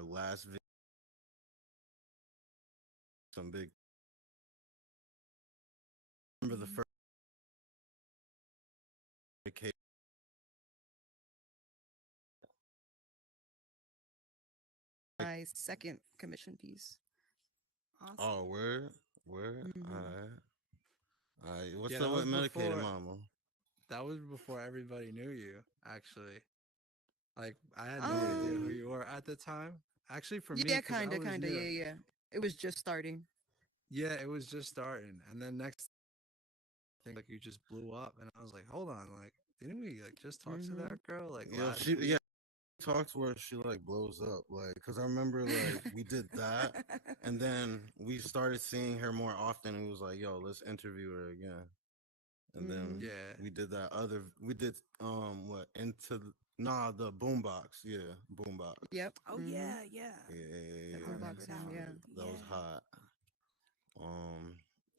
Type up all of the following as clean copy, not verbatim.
our last video, some big. Remember the first case? My second commission piece. Oh, Awesome. word. Hmm All right. What's Yeah, up that with was medicated before mama? everybody knew you, actually. Like I had no idea who Um, you were at the time. Actually for me, yeah, because I was kinda, new. yeah. It was just starting. Yeah, it was just starting. And then next thing like you just blew up and I was like, hold on, like didn't we like just talk to Hmm that girl like Yo, last she yeah week? talks where she like blows up like because I remember like we did that and then we started seeing her more often and we was like yo let's interview her again and then hmm Yeah. we did that other we did what into nah the boombox yeah boombox Yep. Oh hmm yeah, yeah. yeah, yeah, yeah, That I yeah. remember boombox that sound. one. Yeah. That was Yeah. hot. Um,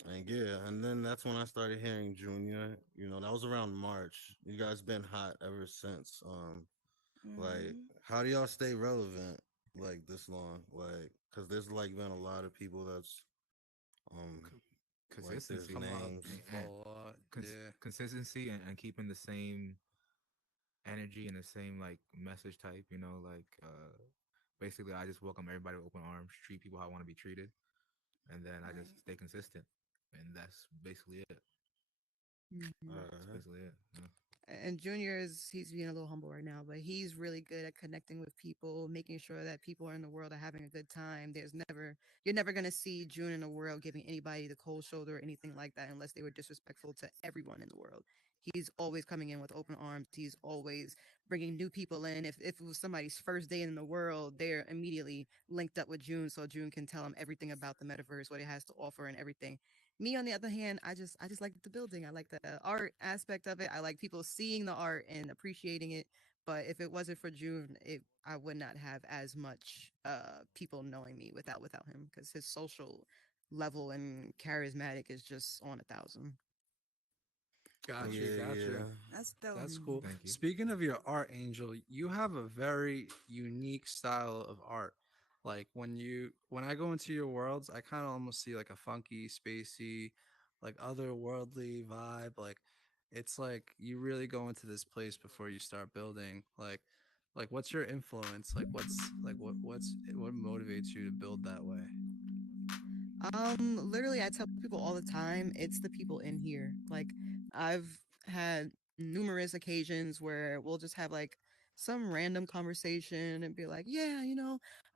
and yeah, and then that's when I started hearing Junior. You know, that was around March. You guys been hot ever since. Like, Hmm. how do y'all stay relevant like this long? Like, cause there's like been a lot of people that's um Co- like there's Consistency Come up names. and a lot. Yeah. consistency and keeping the same energy and the same like message type. Like basically, I just welcome everybody with open arms, treat people how I want to be treated, and then I just Right. stay consistent, and that's basically it. hmm That's Uh, basically it. Yeah. And Junior he's being a little humble right now, but he's really good at connecting with people, making sure that people in the world are having a good time. You're never going to see June in the world giving anybody the cold shoulder or anything like that unless they were disrespectful to everyone in the world. He's always coming in with open arms. He's always bringing new people in. If it was somebody's first day in the world, they're immediately linked up with June so June can tell them everything about the metaverse, what it has to offer and everything. Me on the other hand, I just like the building. I like the art aspect of it. I like people seeing the art and appreciating it. But if it wasn't for June, I would not have as much people knowing me without him because his social level and charismatic is just on 1,000. Got you, yeah, got you. yeah. That's dope. That's Mm-hmm. cool. Thank you. Speaking of your art, Angel, you have a very unique style of art. Like when I go into your worlds, I kind of almost see like a funky, spacey, like otherworldly vibe. Like it's like you really go into this place before you start building. Like what's your influence? Like what motivates you to build that way? Literally, I tell people all the time, it's the people in here. Like, I've had numerous occasions where we'll just have like some random conversation and be like, yeah,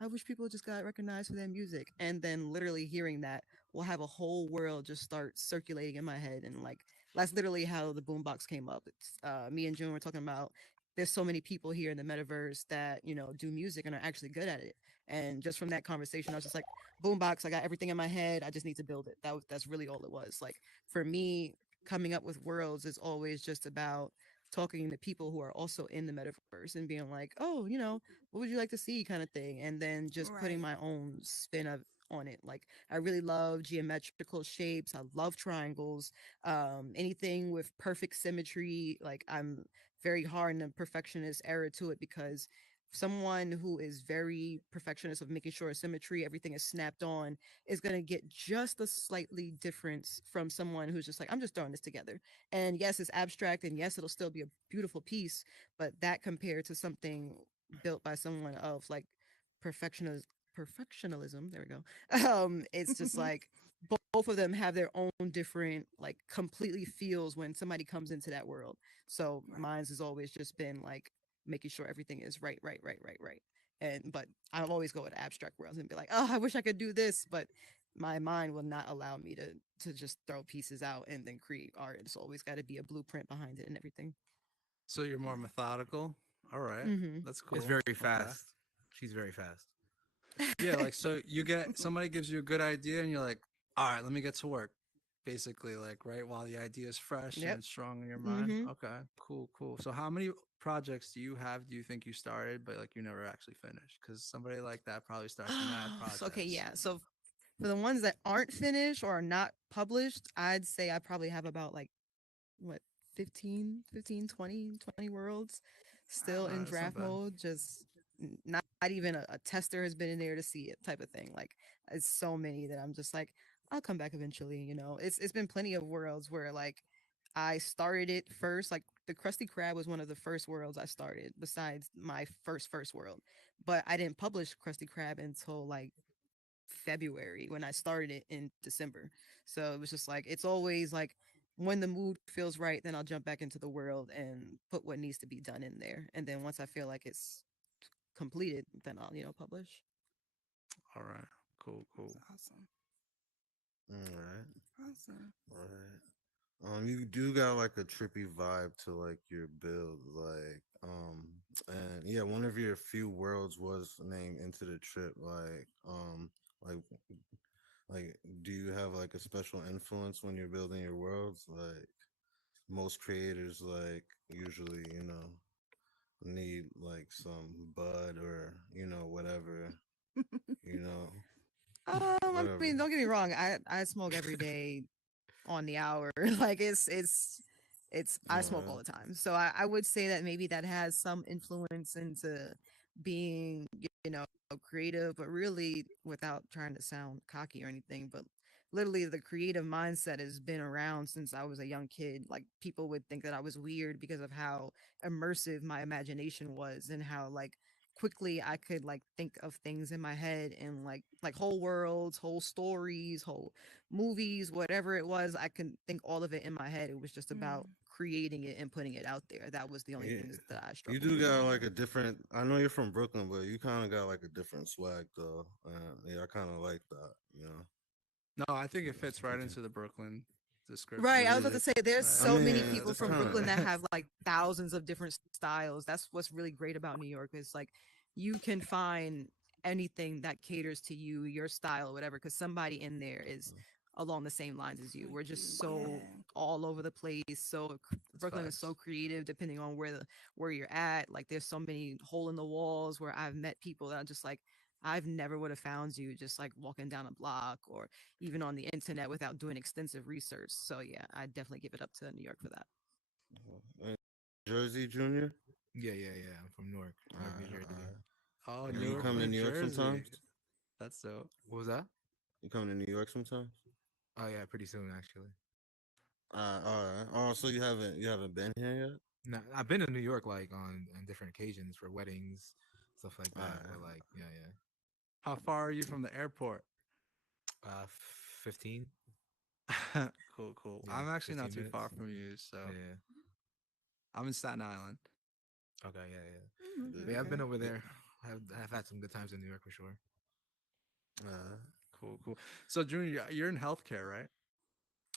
I wish people just got recognized for their music. And then literally hearing that will have a whole world just start circulating in my head. And like, that's literally how the boombox came up. It's me and June were talking about there's so many people here in the metaverse that, do music and are actually good at it. And just from that conversation, I was just like, boombox. I got everything in my head. I just need to build it. That's really all it was. Like for me, coming up with worlds is always just about talking to people who are also in the metaverse and being like, oh, what would you like to see, kind of thing, and then just putting Right. my own spin of on it. Like I really love geometrical shapes. I love triangles. Anything with perfect symmetry. Like I'm very hard in the perfectionist era to it because someone who is very perfectionist of making sure symmetry, everything is snapped on, is going to get just a slightly difference from someone who's just like, I'm just throwing this together. And yes, it's abstract, and yes, it'll still be a beautiful piece, but that compared to something built by someone of like perfectionism, perfectionalism, there we go. It's just like both of them have their own different, like completely feels when somebody comes into that world. So Right. mine's has always just been like making sure everything is right. And but I'll always go with abstract worlds and be like, oh, I wish I could do this, but my mind will not allow me to just throw pieces out and then create art. It's always got to be a blueprint behind it and everything. So you're more Right. methodical. All right. Mm-hmm. That's It's cool. very Okay. fast. She's very fast. Yeah, like so you get somebody gives you a good idea and you're like, all right, let me get to work. Basically, like right while the idea is fresh and Yep. it's strong in your mind. Mm-hmm. Okay, cool, cool. So how many projects do you have? Do you think you started, but like you never actually finished? Because somebody like that probably starts mad So, okay, projects. yeah. So for the ones that aren't finished or are not published, I'd say I probably have about like what 15, 20 worlds All still right, in that's not draft bad. mode, just not even a tester has been in there to see it, type of thing. Like it's so many that I'm just like, I'll come back eventually. It's been plenty of worlds where like I started it first. Like the Krusty Krab was one of the first worlds I started, besides my first world. But I didn't publish Krusty Krab until like February when I started it in December. So it was just like it's always like when the mood feels right, then I'll jump back into the world and put what needs to be done in there. And then once I feel like it's completed, then I'll publish. All right. Cool. That's Cool. awesome. All right. Awesome. All right. You do got like a trippy vibe to like your build, and yeah, one of your few worlds was named Into the Trip. Like, like, do you have like a special influence when you're building your worlds? Like, most creators, like, usually, need like some bud or whatever, you know, I whatever. mean, don't get me wrong. I smoke every day on the hour. Like it's I smoke all Uh, the time. So I would say that maybe that has some influence into being, creative, but really without trying to sound cocky or anything, but literally the creative mindset has been around since I was a young kid. Like people would think that I was weird because of how immersive my imagination was and how like quickly I could like think of things in my head and like whole worlds, whole stories, whole movies, whatever it was, I can think all of it in my head. It was just about Mm, creating it and putting it out there. That was the only yeah, things that I you struggled do with. got yeah. like a different. I know you're from Brooklyn, but you kind of got like a different swag though. Yeah, I kind of like that. No, I think it fits If you right can, into the Brooklyn description. Right. I was about yeah. to say there's I so many mean, people it's from kind Brooklyn of. that have like thousands of different styles. That's what's really great about New York is like you can find anything that caters to you, your style, whatever, because somebody in there is along the same lines as you. Like We're you, just so yeah. all over the place. So That's Brooklyn is so facts. creative depending on where you're at. Like there's so many hole in the walls where I've met people that are just like I've never would have found you just like walking down a block or even on the internet without doing extensive research. So yeah, I definitely give it up to New York for that. Uh, Jersey Junior. Yeah. I'm from Newark, Newark, New Jersey. Alright. Oh, You And Newark, come to New New York Jersey. sometimes? That's dope. what was that? You come to New York sometimes? Oh yeah, pretty soon actually. All right. Oh, so you haven't been here yet? No, I've been to New York like on different occasions for weddings, stuff like All that. right. But like, yeah. How far are you from the airport? Uh, 15. Cool, cool. Yeah, I'm actually not 15 too minutes. far from you, so Yeah. I'm in Staten Island. Okay. Yeah. Mm, Good. But yeah, I've been okay. over Yeah. there. I've had some good times in New York for sure. Uh, Cool, cool. So, Junior, you're in healthcare, right?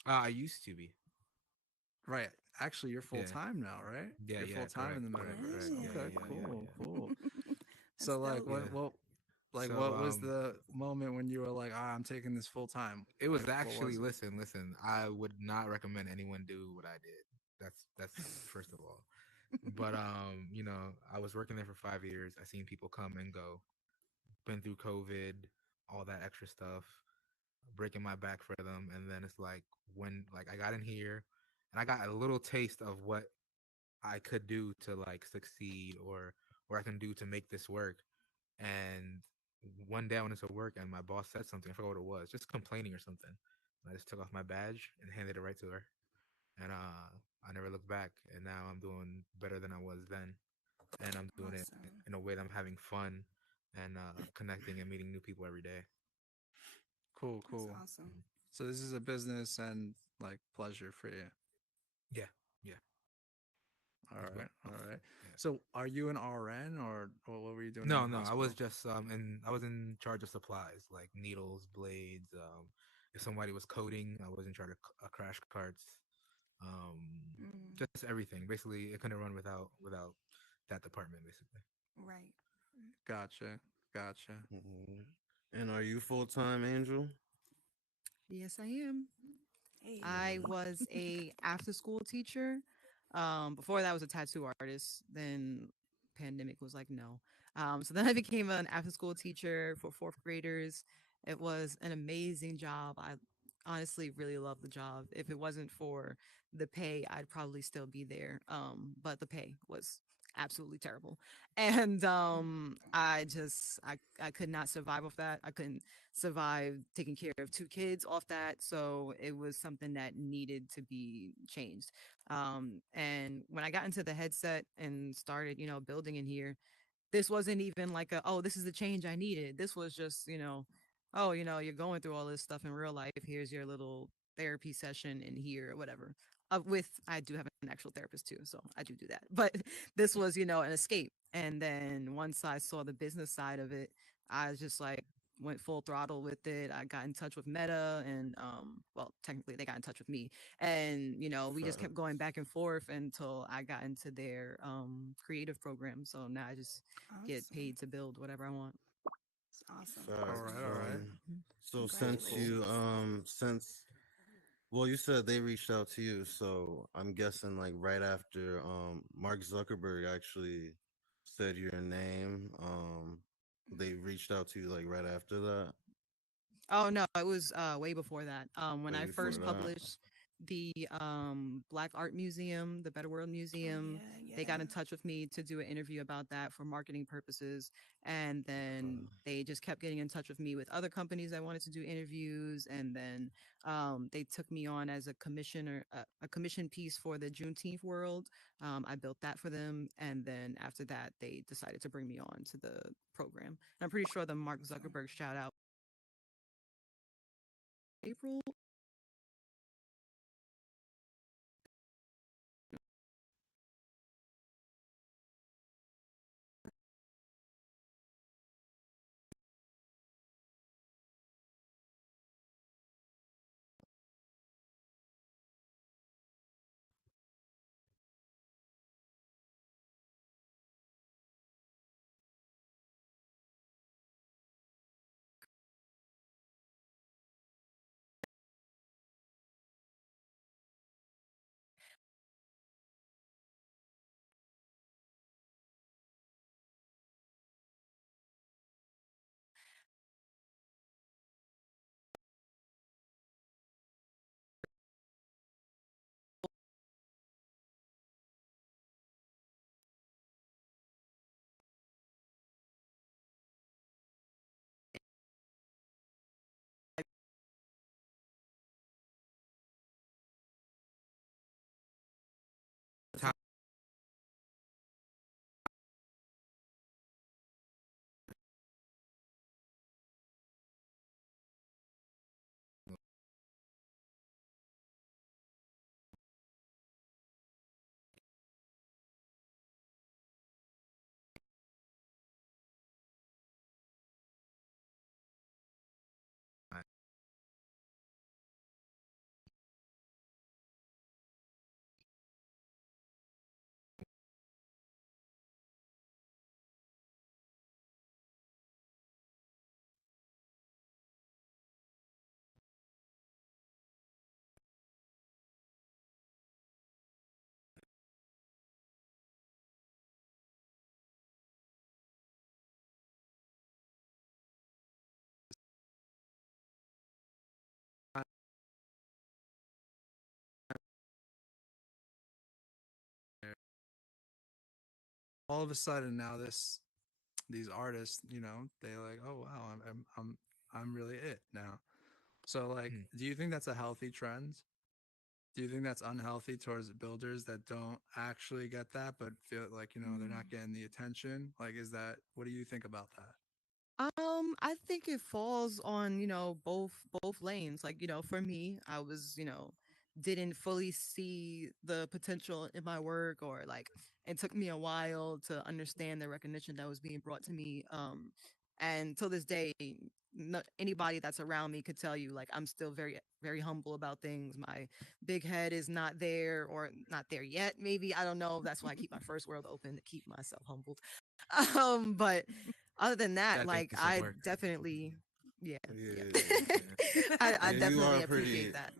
I used to be. Right. Actually, you're full Yeah. time now, right? Yeah. You're full Yeah. time in Correct. the Correct. metaverse. Correct. Yeah. Okay, Yeah. Yeah. cool, Yeah. cool. That's So, like, dope. Yeah. So what was the moment when you were like, ah, I'm taking this full time? it was Like, what actually was it? listen. I would not recommend anyone do what I did. That's first of all. But I was working there for 5 years. I seen people come and go. Been through COVID, all that extra stuff, breaking my back for them, and then it's like when like I got in here, and I got a little taste of what I could do to like succeed or I can do to make this work. And one day I went into work and my boss said something. I forgot what it was, just complaining or something. And I just took off my badge and handed it right to her. And I never looked back. And now I'm doing better than I was then. And I'm doing it Awesome. in a way that I'm having fun and connecting and meeting new people every day. Cool, That's cool. awesome. Mhm. So, this is a business and like pleasure for you. Yeah, yeah, All it's right, all both. right. Yeah. So, are you an RN or what were you doing in No, the no, I was hospital? just I was in charge of supplies like needles, blades. If somebody was coding, I was in charge of crash carts. Mm, Just everything. Basically, it couldn't run without that department. Basically, right. Gotcha, gotcha. mhm. And are you full time, Angel? Yes, I am. Hey. I Uh, was a after school teacher. Before that, I was a tattoo artist. Then pandemic was like no. So then I became an after school teacher for fourth graders. It was an amazing job. I honestly really love the job. If it wasn't for the pay, I'd probably still be there. But the pay was absolutely terrible. And I could not survive off that. I couldn't survive taking care of two kids off that. So it was something that needed to be changed. And when I got into the headset and started, building in here, this wasn't even like a, oh, this is the change I needed. This was just, oh, you're going through all this stuff in real life. Here's your little therapy session in here or whatever. I do have an actual therapist too, so I do that. But this was, an escape. And then once I saw the business side of it, I was just like, went full throttle with it. I got in touch with Meta and well, technically they got in touch with me. And, we just kept going back and forth until I got into their creative program. So now I just get Awesome. paid to build whatever I want. It's awesome. All Facts. right, all right. So Cool, since cool. you Congratulations. since well, you said they reached out to you, so I'm guessing like right after Mark Zuckerberg actually said your name, they reached out to you like right after that, Oh no, it was way before that. When way I before first that. published the Black Art Museum, the Better World Oh Museum, yeah, they got yeah. in touch with me to do an interview about that for marketing purposes. And then they just kept getting in touch with me with other companies that wanted to do interviews. And then they took me on as a commissioner, a commission piece for the Juneteenth World. I built that for them. And then after that, they decided to bring me on to the program. And I'm pretty sure the Mark Awesome. Zuckerberg shout out April. Time. All of a sudden now these artists, they like, oh wow, I'm really it now. So like, Hmm. do you think that's a healthy trend? Do you think that's unhealthy towards builders that don't actually get that, but feel like, they're not Mm. getting the attention? Like, what do you think about that? I think it falls on, both lanes. Like, for me, I was, didn't fully see the potential in my work, or like it took me a while to understand the recognition that was being brought to me. And till this day, no, anybody that's around me could tell you, like, I'm still very, very humble about things. My big head is not there, or not there yet. Maybe, I don't know. That's why I keep my first world open, to keep myself humbled. But other than that, That takes like, some I work. definitely, yeah, yeah. Yeah, Yeah. I yeah, you are definitely pretty, appreciate that.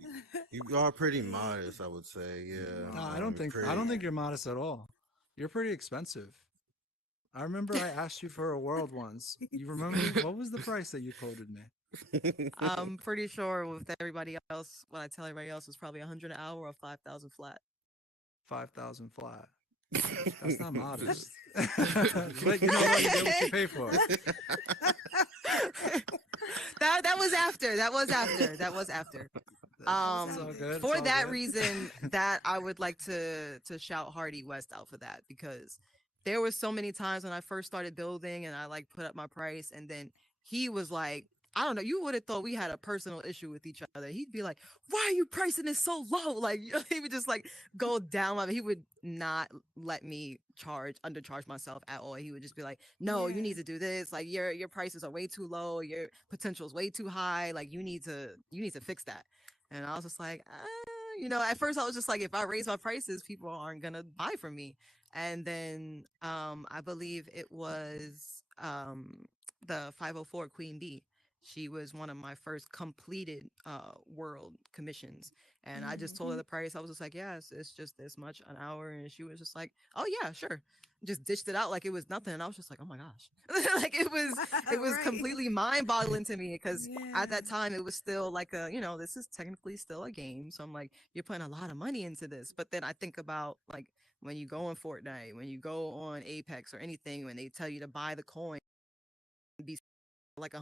you are pretty Hey. modest, I would say. Yeah, No, you're I pretty. don't think Yeah. you're modest at all. You're pretty expensive. I remember I asked you for a world once. You remember what was the price that you quoted me? I'm pretty sure with everybody else, what I tell everybody else is probably 100 an hour or 5,000 flat. 5,000 flat. That's not modest. That's But you know what? You get what you pay for. That was after. That was after. That was after. that was It's all after. good. It's For all that good. reason, that I would like to shout Hardy West out for that, because there were so many times when I first started building and I like put up my price, and then he was like, I don't know, you would have thought we had a personal issue with each other. He'd be like, "Why are you pricing this so low?" Like he would just like go down on me. He would not let me undercharge myself at all. He would just be like, "No, you Yeah. need to do this. Like your prices are way too low. Your potential is way too high. Like you need to fix that." And I was just like, at first I was just like, if I raise my prices, people aren't gonna buy from me. And then I believe it was the 504 Queen Bee. She was one of my first completed world commissions. And I just told her Mm-hmm. the price. I was just like, yeah, it's just this much an hour. And she was just like, oh yeah, sure. Just dished it out like it was nothing. And I was just like, oh my gosh. Like it was Right. completely mind-boggling to me, because at Yeah. that time it was still like this is technically still a game. So I'm like, you're putting a lot of money into this. But then I think about like when you go on Fortnite, when you go on Apex or anything, when they tell you to buy the coin, be like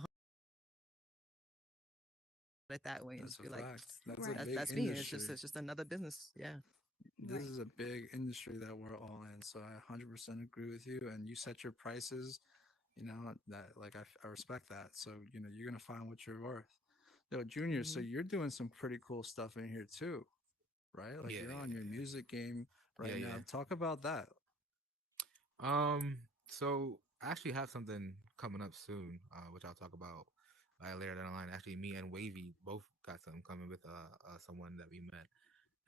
it that way, and That's just a be like, fact. That's a Right. that's big that's me. It's just industry. it's just another business. Yeah. This Right. is a big industry that we're all in. So I 100% agree with you. And you set your prices, that like I respect that. So, you're going to find what you're worth. Yo, Junior, so Hmm. you're doing some pretty cool stuff in here too, right? Like Yeah, you're on yeah, your music game yeah, right yeah, now. yeah. Talk about that. So I actually have something coming up soon, which I'll talk about later down the line. Actually, me and Wavy both got something coming with someone that we met,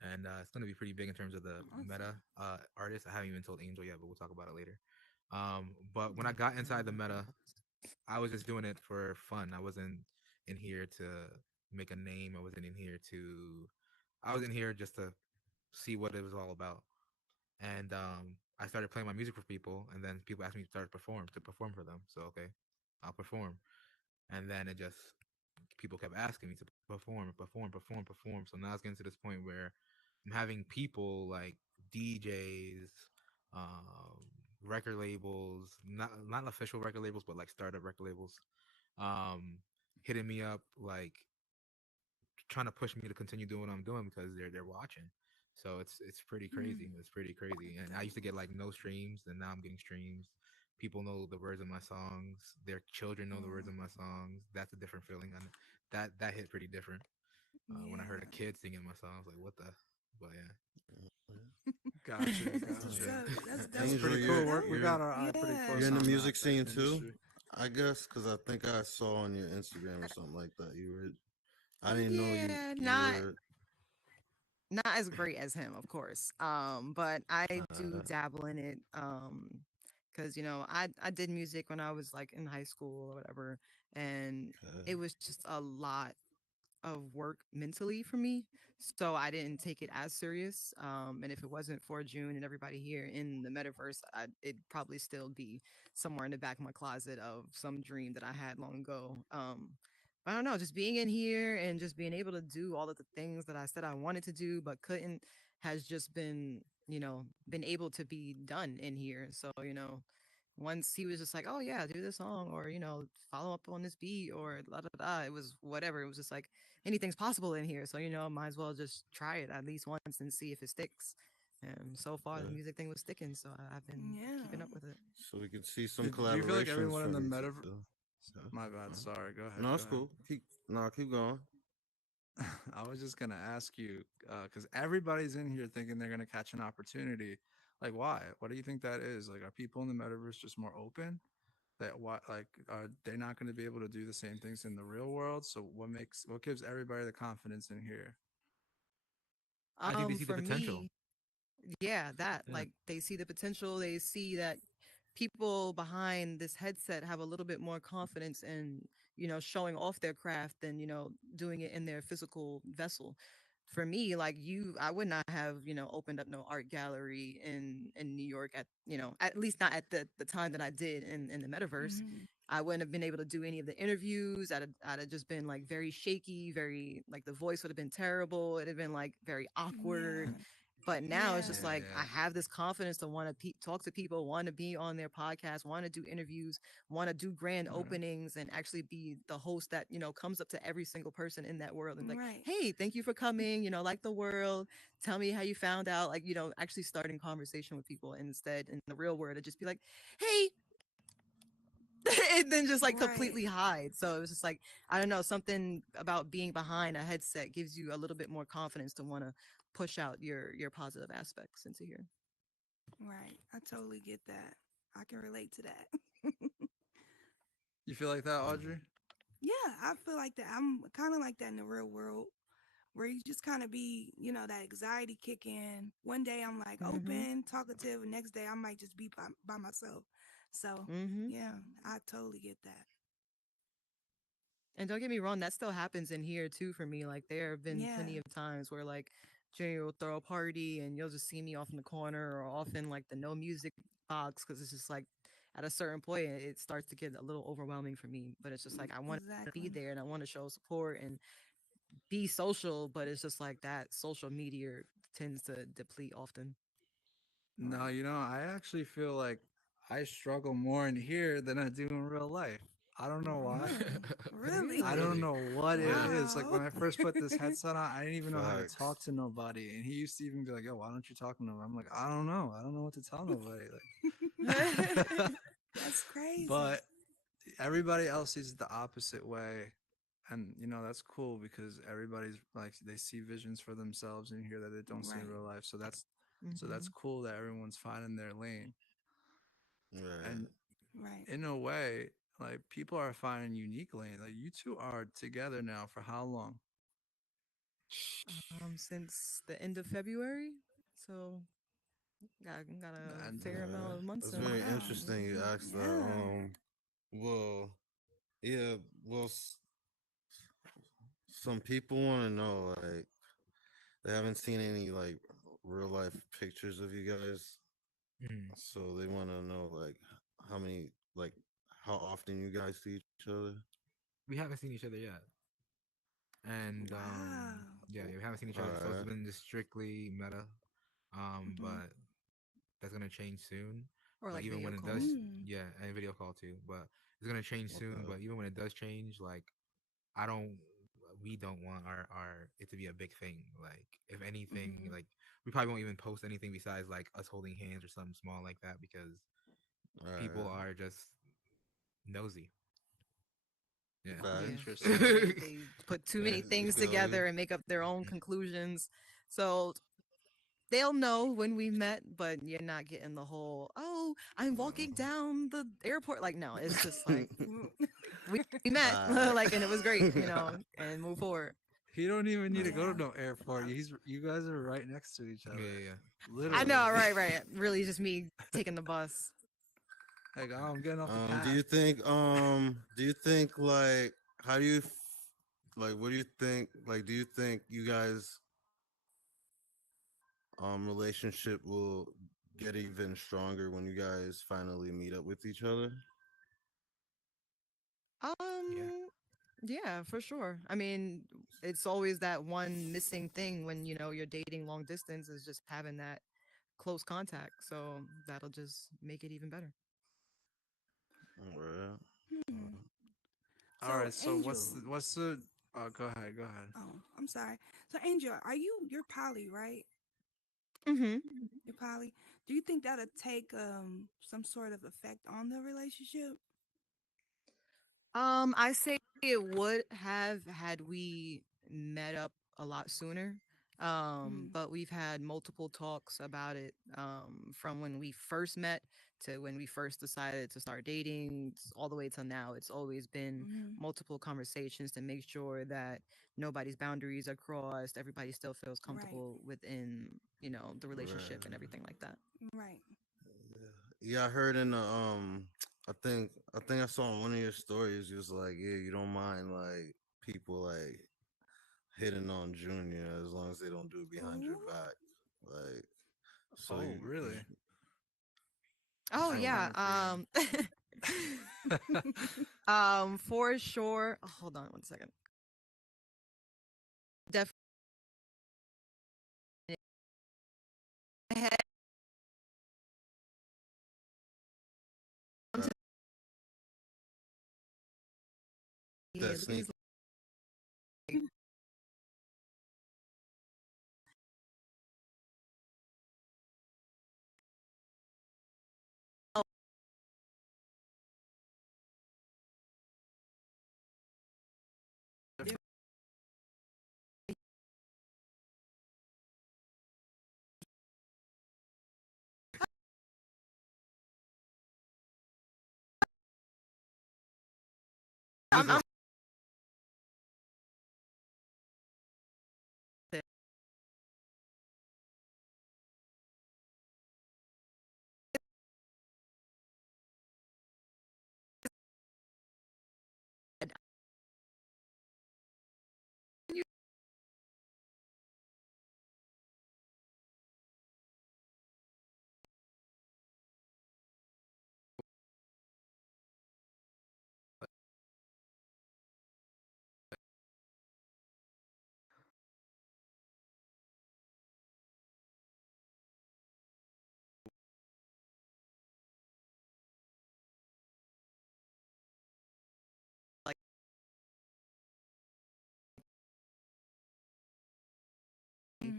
and it's gonna be pretty big in terms of the meta Awesome. artist. I haven't even told Angel yet, but we'll talk about it later. But when I got inside the meta, I was just doing it for fun. I wasn't in here to make a name. I wasn't in here to. I was in here just to see what it was all about. And I started playing my music for people, and then people asked me to start to perform for them. So okay, I'll perform, and then it just people kept asking me to perform. So now it's getting to this point where I'm having people like DJs, um, record labels, not official record labels, but like startup record labels, um, hitting me up like trying to push me to continue doing what I'm doing because they're watching. So it's pretty Mm. crazy. It's pretty crazy. And I used to get like no streams, and now I'm getting streams. People know the words of my songs. Their children know the words of Yeah. my songs. That's a different feeling, and that hit pretty different. When I heard a Yeah. kid singing my songs, like what the? But yeah, Gotcha. That's what's Gotcha. up. That's That's dope. Angel, pretty you're cool. That We you're got our eye pretty yeah. you're close in the on that, music that scene too, industry. I guess, because I think I saw on your Instagram or something like that. You were. I didn't know you. Yeah, You not were. not as great as him, of course. But I do Uh, dabble in it. Because I did music when I was like in high school or whatever, and it was just a lot of work mentally for me. So I didn't take it as serious. And if it wasn't for June and everybody here in the metaverse, it'd probably still be somewhere in the back of my closet of some dream that I had long ago. I don't know, just being in here and just being able to do all of the things that I said I wanted to do but couldn't has just been able to be done in here. So, once he was just like, "Oh yeah, do this song," or follow up on this beat, or da da da. It was whatever. It was just like anything's possible in here. So might as well just try it at least once and see if it sticks. And so far, the uh, music thing was sticking, so I've been keeping Yeah. up with it. so we can see some Do you feel like collaborations everyone in the from you metaverse? too. Yeah. My bad. Uh, Sorry. Go ahead. no, Go it's ahead. cool. Keep going. I was just gonna ask you because everybody's in here thinking they're gonna catch an opportunity. Like, why? What do you think that is? Like, are people in the metaverse just more open? That what like are they not going to be able to do the same things in the real world? So what gives everybody the confidence in here? I think they see the For potential. me, yeah, that Yeah. like they see the potential. They see that people behind this headset have a little bit more confidence in showing off their craft than doing it in their physical vessel. For me, like I would not have opened up no art gallery in New York at least not at the time that I did in the metaverse. Mm-hmm. I wouldn't have been able to do any of the interviews. I'd have just been like very shaky, very like the voice would have been terrible. It'd have been like very awkward. Yeah. But now it's just Yeah. like I Yeah. have this confidence to want to talk to people, want to be on their podcast, want to do interviews, want to do grand Yeah. openings, and actually be the host that comes up to every single person in that world and like, Right. hey, thank you for coming. Like the world. Tell me how you found out. Like actually starting conversation with people instead in the real world to just be like, hey, and then just like Right. completely hide. So it was just like I don't know, something about being behind a headset gives you a little bit more confidence to want to push out your positive aspects into here. Right. I totally get that. I can relate to that. You feel like that, Audrey? Yeah, I feel like that. I'm kind of like that in the real world where you just kind of be, that anxiety kick in. One day I'm like Mm-hmm. open, talkative, and next day I might just be by myself. So, Mm-hmm. yeah, I totally get that. And don't get me wrong, that still happens in here too for me. Like there have been Yeah, plenty of times where like Junior will throw a party and you'll just see me off in the corner or off in like the no music box because it's just like at a certain point it starts to get a little overwhelming for me. But it's just like I want to be exactly. there and I want to show support and be social, but it's just like that social media tends to deplete often. No, Right. I actually feel like I struggle more in here than I do in real life. I don't know why. Oh, really? I Really? don't Really? know what it Yeah. is. Like Wow. when I first put this headset on, I didn't even know how to Facts. talk to nobody. And he used to even be like, "Yo, why don't you talk to nobody?" I'm like, "I don't know. I don't know what to tell nobody." Like, That's crazy. but everybody else sees it the opposite way, and that's cool because everybody's like they see visions for themselves in here that they don't see in Right. real life. So that's Hmm. cool that everyone's finding their lane. Right. And Right. in a way, like people are finding unique lane. Like you two are together now for how long? Since the end of February, so got a And fair amount Okay. of months That's in. very Wow. interesting you asked that. Yeah. Well, yeah, well, some people want to know, like, they haven't seen any, like, real life pictures of you guys. Mm. So they want to know, like, how many, like, how often you guys see each other. We haven't seen each other yet, and Wow. yeah, we haven't seen each All other. So it's right. been just strictly meta. Hmm. But that's gonna change soon. Or Like like even video when it call. does, Mm. yeah, and video call too. But it's gonna change soon. Okay. But even when it does change, like I don't, we don't want our it to be a big thing. Like if anything, Hmm. like we probably won't even post anything besides like us holding hands or something small like that because All people right. are just nosy. Yeah. Yeah, interesting. they put too Yeah, many you things feel me? together and make up their own conclusions. So they'll know when we met, but you're not getting the whole, oh, I'm walking down the airport. Like, no, it's just like we met, Alright. like, and it was great, and move forward. He don't even need to go Yeah. to no airport. You guys are right next to each Yeah, other, yeah, I literally. know, right, right. Really, just me taking the bus. Like, oh, I'm getting off the Do path. you think like how do you like what do you think like do you think you guys relationship will get even stronger when you guys finally meet up with each other? yeah. Um, yeah, for sure. I mean, it's always that one missing thing when you're dating long distance is just having that close contact. So that'll just make it even better. Alright. Hmm. All So, right. So Angel. what's the? Oh, go ahead. Go ahead. Oh, I'm sorry. So, Angel, you're poly, right? Mm-hmm. You're poly. Do you think that'll take some sort of effect on the relationship? I say it would have had we met up a lot sooner. Mm. But we've had multiple talks about it from when we first met to when we first decided to start dating, all the way till now. It's always been Hmm. multiple conversations to make sure that nobody's boundaries are crossed, everybody still feels Right. comfortable within, the relationship and Right. everything like that. Right. Yeah, I heard in the I think I saw in one of your stories you was like, yeah, you don't mind like people like hitting on Junior as long as they don't do it behind your Ooh. back. Like so Oh, you really? Oh I um yeah. can't agree. For sure. Oh, hold on one second. Definitely head That, yeah, that look at sneak. his leg. Oh, I'm like Mm.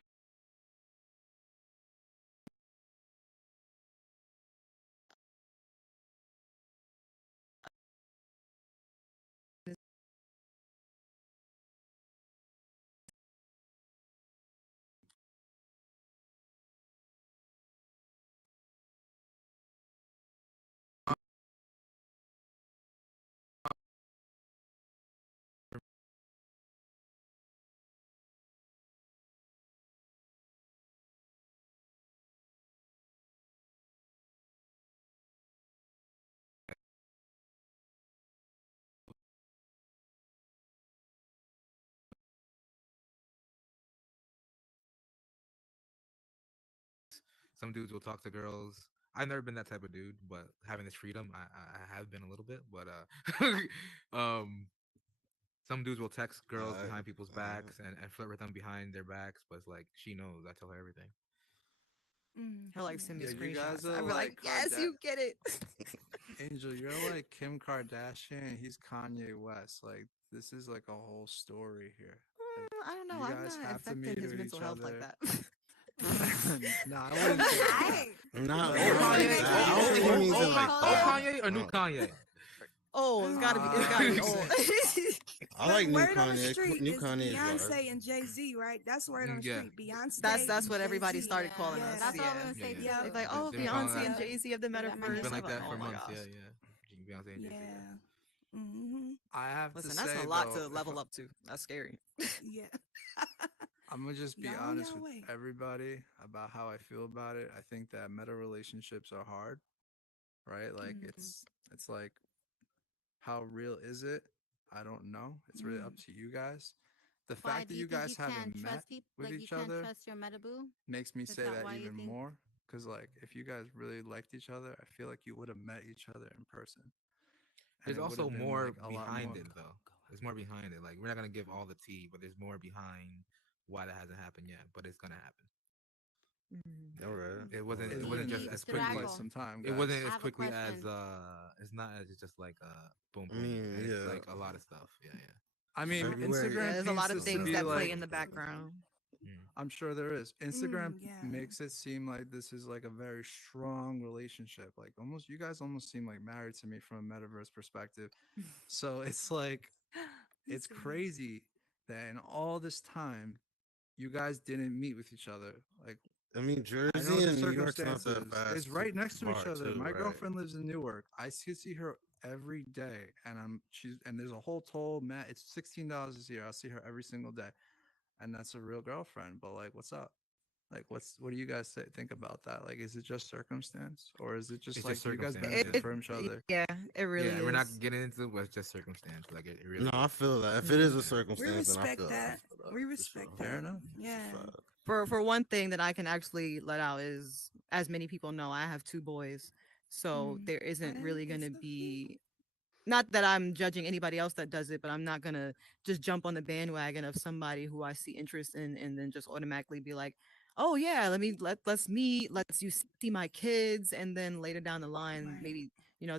Some dudes will talk to girls. I've never been that type of dude, but having this freedom, I have been a little bit. But some dudes will text girls I, behind people's backs and flirt with them behind their backs. But it's like she knows. I tell her everything. her like send me Yeah, Yeah. you guys screenshots. are I'd be like, like yes, you get it. Angel, you're like Kim Kardashian, and he's Kanye West. Like this is like a whole story here. Like I don't know. you I'm guys not have to affecting meet his with mental each health like other. that. No, I wouldn't say like that. Right. not But Old not like, like Kanye, that. I don't old, think he old, means it old, like old that. Kanye or new Oh. Kanye? Oh, it's gotta be. It's gotta be I'm old. saying, I But like new word on the Kanye. street New is Kanye is live. Beyonce and Jay Z, right? That's word on the Yeah, street. Beyonce that's and what Jay everybody Z. started calling Yeah. us. That's what I was Yeah. gonna yeah, say yeah. too. They're Yep. like, oh, They've been calling Beyonce that. and Yep. Jay Z of the Yeah, that It's makes metaverse. been I'm like like, that oh for my months. Yeah, gosh. yeah. Beyonce and Jay Z. Yeah. Yeah. Mm-hmm. I have to Listen, that's a say lot though, to level up to. That's scary. Yeah. I'm gonna just be Y'all on honest y'all with way. everybody about how I feel about it. I think that meta relationships are hard, right? Like Mm-hmm. it's like how real is it? I don't know. It's really up Mm. to you guys. The Why fact do that you you think guys you can't haven't met trust people? with Like you each can't other trust your meta boo? makes me Is say that that why you even think? more. Because like if you guys really liked each other, I feel like you would have met each other in person, and There's it would also have been more like a lot more. behind it, though. There's more behind it. Like we're not gonna give all the tea, but there's more behind why that hasn't happened yet. But it's gonna happen. Mhm. All right. It All wasn't. right. It It's Do you wasn't been just need as it's been quickly. quite Draco? some time, It wasn't I guys. as have a quickly as. question. It's not as just like boom I boom, mean, and it's yeah. like a lot of stuff. Yeah, yeah. I mean, February. Yeah, Instagram there's a paints lot of this to things February be that play like in the 24th. background. Mm. I'm sure there is. Instagram Yeah. makes it seem like this is like a very strong relationship. Like almost you guys almost seem like married to me from a metaverse perspective. So it's like He it's said yes. crazy that in all this time you guys didn't meet with each other. Like I mean, I know Jersey the and New York's not that circumstances fast is right next to each apart, other. too, My right? girlfriend lives in Newark. I see her every day, and she's and there's a whole toll. Matt, it's $16 a year. I see her every single day, and that's a real girlfriend. But like, what's up? Like, what do you guys think about that? Like, is it just circumstance, or is it just It's like just you guys circumstance. It, benefit Yeah, from each other? yeah, it really yeah. We're not is. getting into it, but it's just circumstance. Like it No, really I is. feel that. If it is Mhm. a Yeah. We circumstance, then I respect feel that. I that. feel that We for sure. respect Fair that. enough. It's a Yeah. fact. For one thing that I can actually let out is, as many people know, I have two boys, so Mm. there isn't Hey, really that's gonna so cute. be. Not that I'm judging anybody else that does it, but I'm not gonna just jump on the bandwagon of somebody who I see interest in and then just automatically be like, oh yeah, let's meet, let's you see my kids, and then later down the line, Right. maybe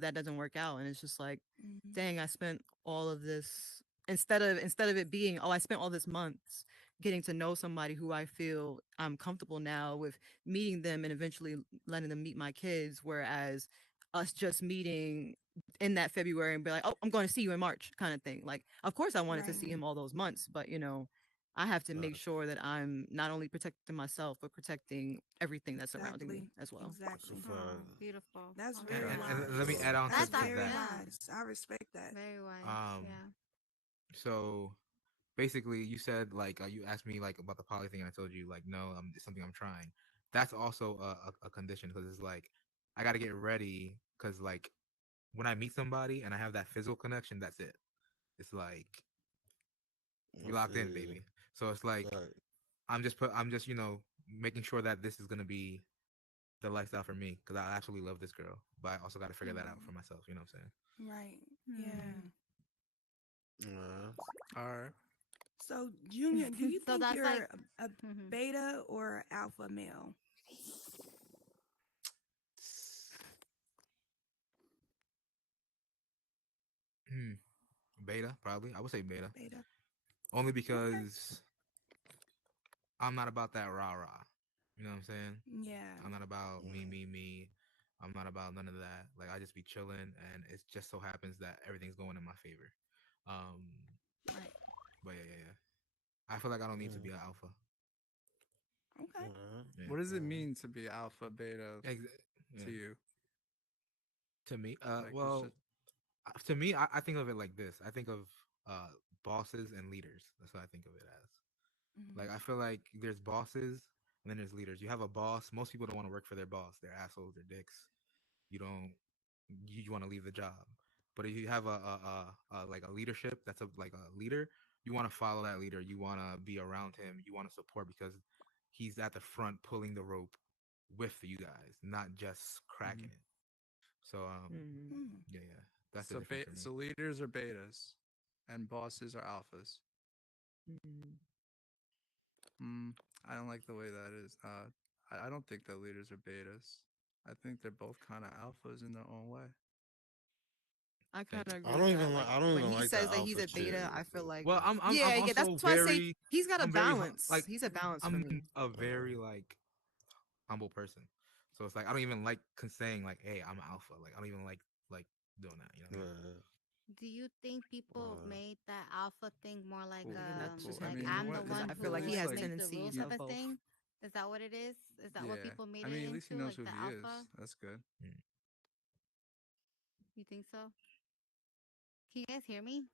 that doesn't work out, and it's just like, Mhm. dang, I spent all of this instead of it being, oh, I spent all this months getting to know somebody who I feel I'm comfortable now with meeting them and eventually letting them meet my kids, whereas us just meeting in that February and be like, oh, I'm going to see you in March kind of thing. Like, of course I wanted to Right. see him all those months, but I have to make Facts. sure that I'm not only protecting myself, but protecting everything that's surrounding me Exactly. as well. That's a Exactly. fact. Oh, beautiful. That's I very love And, that. and wise. let me add on That's That's to very that. yeah, wise. I respect that. very wise. Um, Yeah. so basically, you said like you asked me like about the poly thing, and I told you like no, it's something I'm trying. That's also a condition because it's like I got to get ready because like when I meet somebody and I have that physical connection, that's it. It's like I we locked feel in, you. baby. So it's like Fact. I'm just making sure that this is gonna be the lifestyle for me because I absolutely love this girl, but I also got to figure that out for Mm. myself. You know what I'm saying? Right. Yeah. Hmm. Yeah. All right. So, Junior, do you So think that's like, you're a mhm. beta or alpha male? Hmm. Beta, probably. I would say beta, Beta. only Okay. because I'm not about that rah rah. You know what I'm saying? Yeah. I'm not about me, Mm. me, me. I'm not about none of that. Like I just be chilling, and it just so happens that everything's going in my favor. Um, Right. but yeah, yeah, yeah. I feel like I don't need to Mm. be an alpha. Okay. Yeah. Yeah. What does it Mm. mean to be alpha, beta Ex- to yeah. you? To me, Like it's well, just to me, I think of it like this. I think of uh bosses and leaders. That's what I think of it as. Mhm. Like I feel like there's bosses and then there's leaders. You have a boss. Most people don't want to work for their boss. They're assholes. They're dicks. You don't. You want to leave the job. But if you have a like a leadership, that's a like a leader. You want to follow that leader. You want to be around him. You want to support because he's at the front pulling the rope with you guys, not just cracking mhm. it. So Mm-hmm. Mm. yeah, yeah, that's the difference for me. So leaders are betas, and bosses are alphas. Mm-hmm. Mm, I don't like the way that is. I don't think that leaders are betas. I think they're both kind of alphas in their own way. I kind Thank of you. agree with that. Like I don't when even he like that says that he's alpha a shit. beta, I feel like, Well, yeah, I'm yeah. That's also why I say very he's got a balance. like He's a balance for I'm me. a Uh, very like humble person. So it's like I don't even like saying like, "Hey, I'm alpha." Like I don't even like doing that. You know what I mean? yeah. Do you think people Uh, made that alpha thing more like But again, that's just I like me mean, I'm the what because one I feel at like who he least like has like makes the rules tendencies you, type of of both. thing? Is that what it is? Is that what yeah. people made I it mean, at least he into, knows like who the he is. alpha? That's good. Mm. You think so? Can you guys hear me?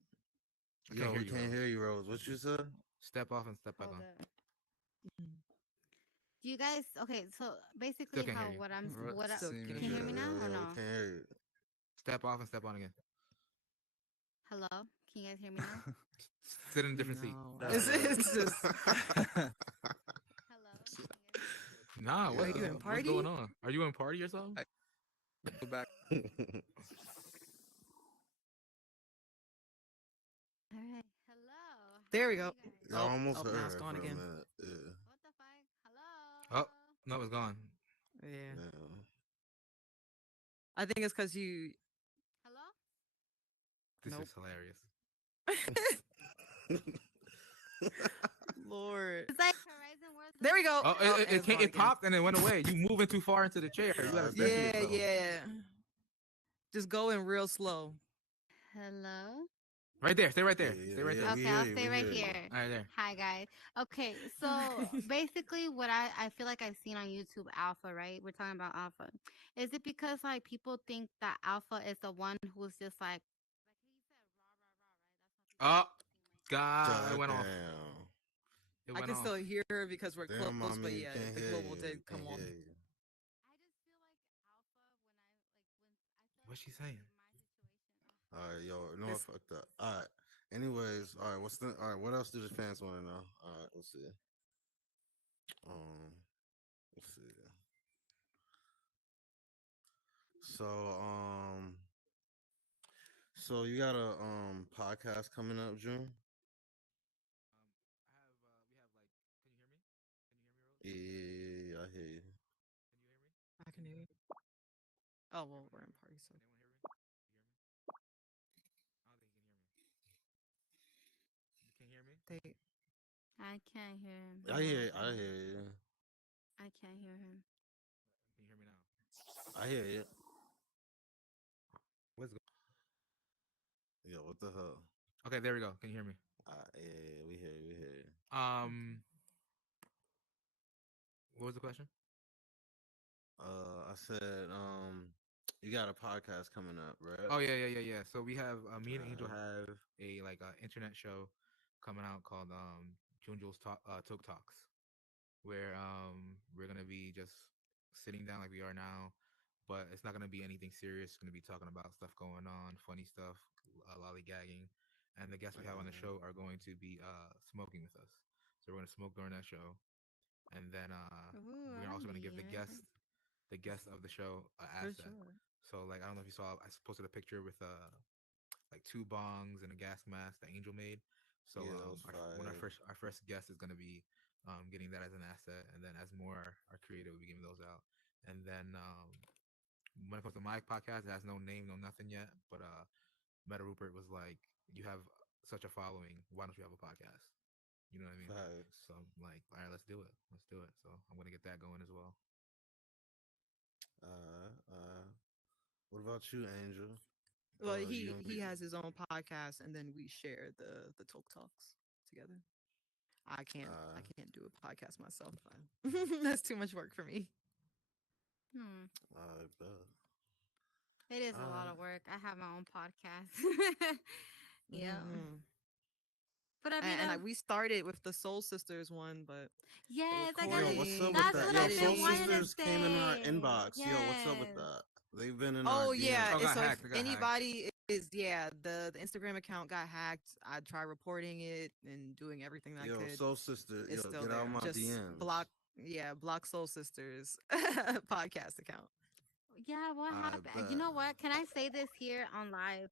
I can't yo, hear we you, can't Rose. hear you, Rose. What you said? Step off and step back Hold on. up. Mhm. Do you guys okay, so Still basically can't hear how you. what I Still can can't you hear hear Yeah, me you. now yeah, or yeah. We no? can't hear you. Step off and step on again. Hello? Can you guys hear me now? Sit in a different seat. No, That's it's good. just. Hello? Can you guys hear me? Nah, Are you Yeah. in what's going party? on? Are you in party or something? I go back. All right. Hello. How There we are go. you guys? I Oh, almost oh, heard now it's her gone for a again. minute. Yeah. What the fuck? Hello? Oh no, it's gone. Yeah, Yeah. I think it's because you. Hello? This Nope. is hilarious. Lord. It's like Horizon Worlds There we go. Oh, Oh, and it's gone it again. popped and it went away. You moving too far into the chair. You gotta God center damn. Yeah, yourself. yeah. Just going real slow. Hello? Right there. Stay right Yeah, there. yeah, Stay right yeah. there. We Okay, hear I'll you. stay We right hear you. here. All right, there. Hi guys. Okay, so basically what I feel like I've seen on YouTube alpha, right? We're talking about alpha. Is it because like people think that alpha is the one who's just like he said Oh, rah rah rah, right? That's what people think God, it God went off. damn. It I went can off. still hear her because we're Damn, close, but mommy, we yeah, can't the hear global you. did We come can't off. hear you. I just feel like alpha when What's I she feel like saying? in my situation. All right, yo, no, I It's fucked up. All right. Anyways, all right. All right? What else do the fans want to know? All right, let's see. Um, let's see. So, so you got a podcast coming up, June? I have we have like can you hear me? Can you hear me, Rose? hear you. I can hear you. Oh well, we're in party, so Can anyone hear me? You hear me? I don't think you can hear me. You can hear me? they. I can't hear him. He I won't hear. I open. hear you. I can't hear him. Can you hear me now? I hear you. What's go- Yo, what the hell? Okay, there we go. Can you hear me? Yeah, we hear you. We hear you. Um, what was the question? I said, you got a podcast coming up, right? Oh yeah. So we have me and Angel Uh, have a internet show coming out called Junjo's Talk Talks, where we're gonna be just sitting down like we are now, but it's not gonna be anything serious. It's gonna be talking about stuff going on, funny stuff, lollygagging, and the guests we have on the show are going to be smoking with us. So we're gonna smoke during that show, and then Ooh, we're I'll also gonna be give here the guest of the show an For asset. sure. So like I don't know if you saw, I posted a picture with like two bongs and a gas mask that Angel made. So yeah, that was fire. our first guest is going to be getting that as an asset, and then as more are created, we'll be giving those out. And then when it comes to my podcast, it has no name, no nothing yet. But Meta Rupert was like, "You have such a following. Why don't you have a podcast?" You know what I mean? Facts. So I'm like, all right, let's do it. Let's do it. So I'm gonna get that going as well. What about you, Angel? Well, You he has his own podcast, and then we share the talk talks together. I uh, can't do a podcast myself. That's too much work for me. Hmm. I bet. It is a lot Uh, of work. I have my own podcast. Yeah. Hmm. But I mean, We started with the Soul Sisters one, but the yes, I yo, gotta. what's up recording, with That's the that? what Yo, I've been Soul wanting to editing. Sisters came in our say. inbox. Yo, what's up with Yes. that? They've been in our Oh yeah, Oh, DMs. and got so if hacked. It got hacked. anybody is the Instagram account got hacked, I tried reporting it and doing everything I Yo, could. Soul Sister, It's yo, still get out there. my Just DMs. block Soul Sisters podcast account. Yeah, what I happened? You bet. know what? Can I say this here on live?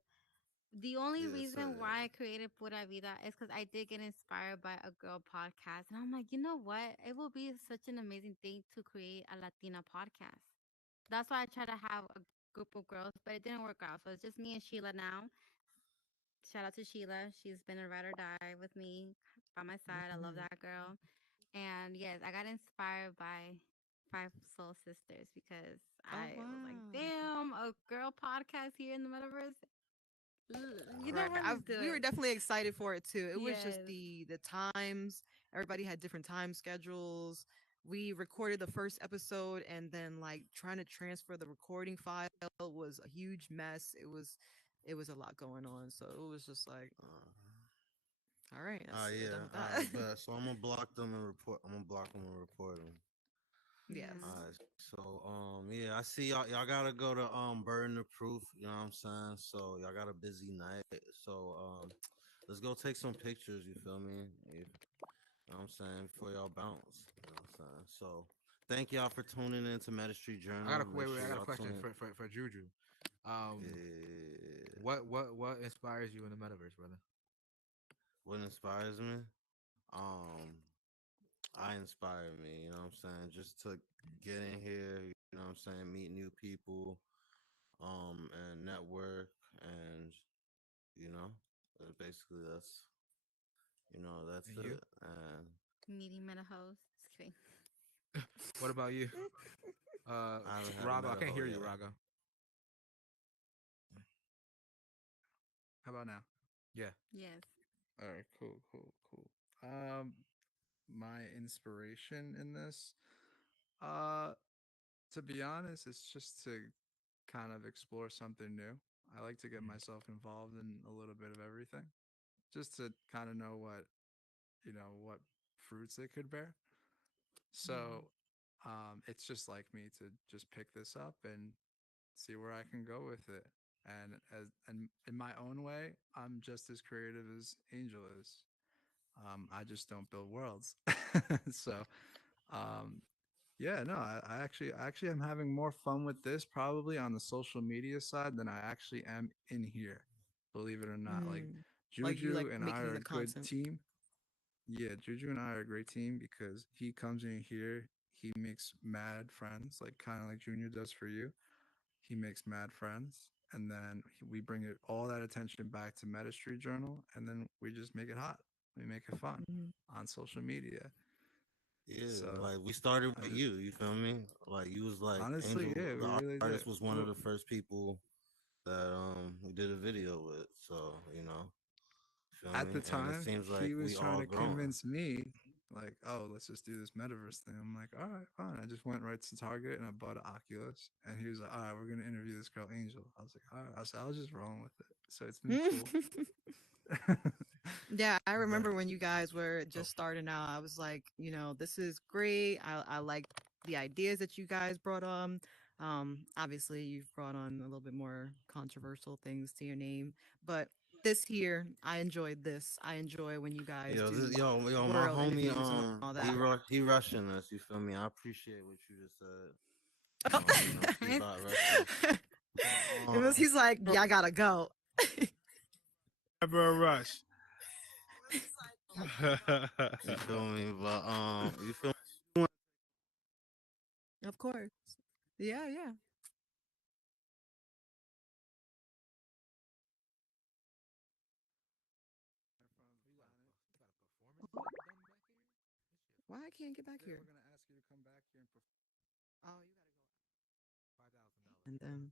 The only Yeah, say reason it. why I created Pura Vida is because I did get inspired by a girl podcast. And I'm like, you know what? It will be such an amazing thing to create a Latina podcast. That's why I try to have a group of girls, but it didn't work out. So it's just me and Sheila now. Shout out to Sheila. She's been a ride or die with me by my side. I love Hmm. that girl. And yes, I got inspired by Five Soul Sisters because Oh I was like, wow. damn, a girl podcast here in the metaverse. You know Right. what? Uh, Let's do We were it. definitely excited for it too. It was just Yes. the times. Everybody had different time schedules. We recorded the first episode, and then like trying to transfer the recording file was a huge mess. It was a lot going on. So it was just like, all right, we're done yeah, with I that. bet. So I'm gonna block them and report. I'm gonna block them and report them. Yes. Yeah. Alright, so yeah, I see y'all. Y'all gotta go to burden of proof. You know what I'm saying? So y'all got a busy night. So let's go take some pictures. You feel me? You know what I'm saying? Before y'all bounce. You know what I'm saying? So thank y'all for tuning in to Medistry I got Journal. a Make wait. sure I got a y'all question tune in. for Juju. Um, Yeah. what inspires you in the metaverse, brother? What inspires me? Um, I inspire me. You know what I'm saying? Just to get in here. You know what I'm saying? Meet new people. And network, and you know, basically that's And you? it. And Meeting meta host. Just kidding. What about you, I haven't had a Raga? I meta can't hoe hear you, yet. Raga. How about now? Yeah. Yes. All right, cool. Um, my inspiration in this, uh, to be honest, it's just to kind of explore something new. I like to get myself involved in a little bit of everything, just to kind of know what fruits it could bear. So, Mhm. it's just like me to just pick this up and see where I can go with it. And in my own way, I'm just as creative as Angel is. I just don't build worlds. So, um, yeah, no, I actually am having more fun with this probably on the social media side than I actually am in here. Believe it or not. Like Mm. Like you Juju like and I making are the a good content. team. Yeah, Juju and I are a great team because he comes in here, he makes mad friends, like kind of like Junior does for you. He makes mad friends, and then we bring it all that attention back to Metastreet Journal, and then we just make it hot. We make it fun Mhm. on social media. Yeah, So like we started I with just, you. You feel me? Like you was like honestly, Angel, yeah, we the really did. artist, was one of the first people that we did a video with. So feel At me? the And it time, seems like he was we trying all to growing. convince me, like, oh, let's just do this metaverse thing. I'm like, all right, fine. I just went right to Target and I bought an Oculus. And he was like, all right, we're gonna interview this girl Angel. I was like, all right. I was just rolling with it. So it's been cool. Yeah, I But remember when you guys were Oh, just starting out. I was like, this is great. I like the ideas that you guys brought on. Obviously, you've brought on a little bit more controversial things to your name, but this here, I enjoyed this. I enjoy when you guys do My world homie, interviews and all that. he rushing us. You feel me? I appreciate what you just said. Oh, Keep out rushing. But he's like, yeah, I gotta go. never a rush. you feel me? But you feel Of course. Yeah, yeah. Why I can't get back they here? were gonna ask you to come back here and perform. Oh, you gotta go. And then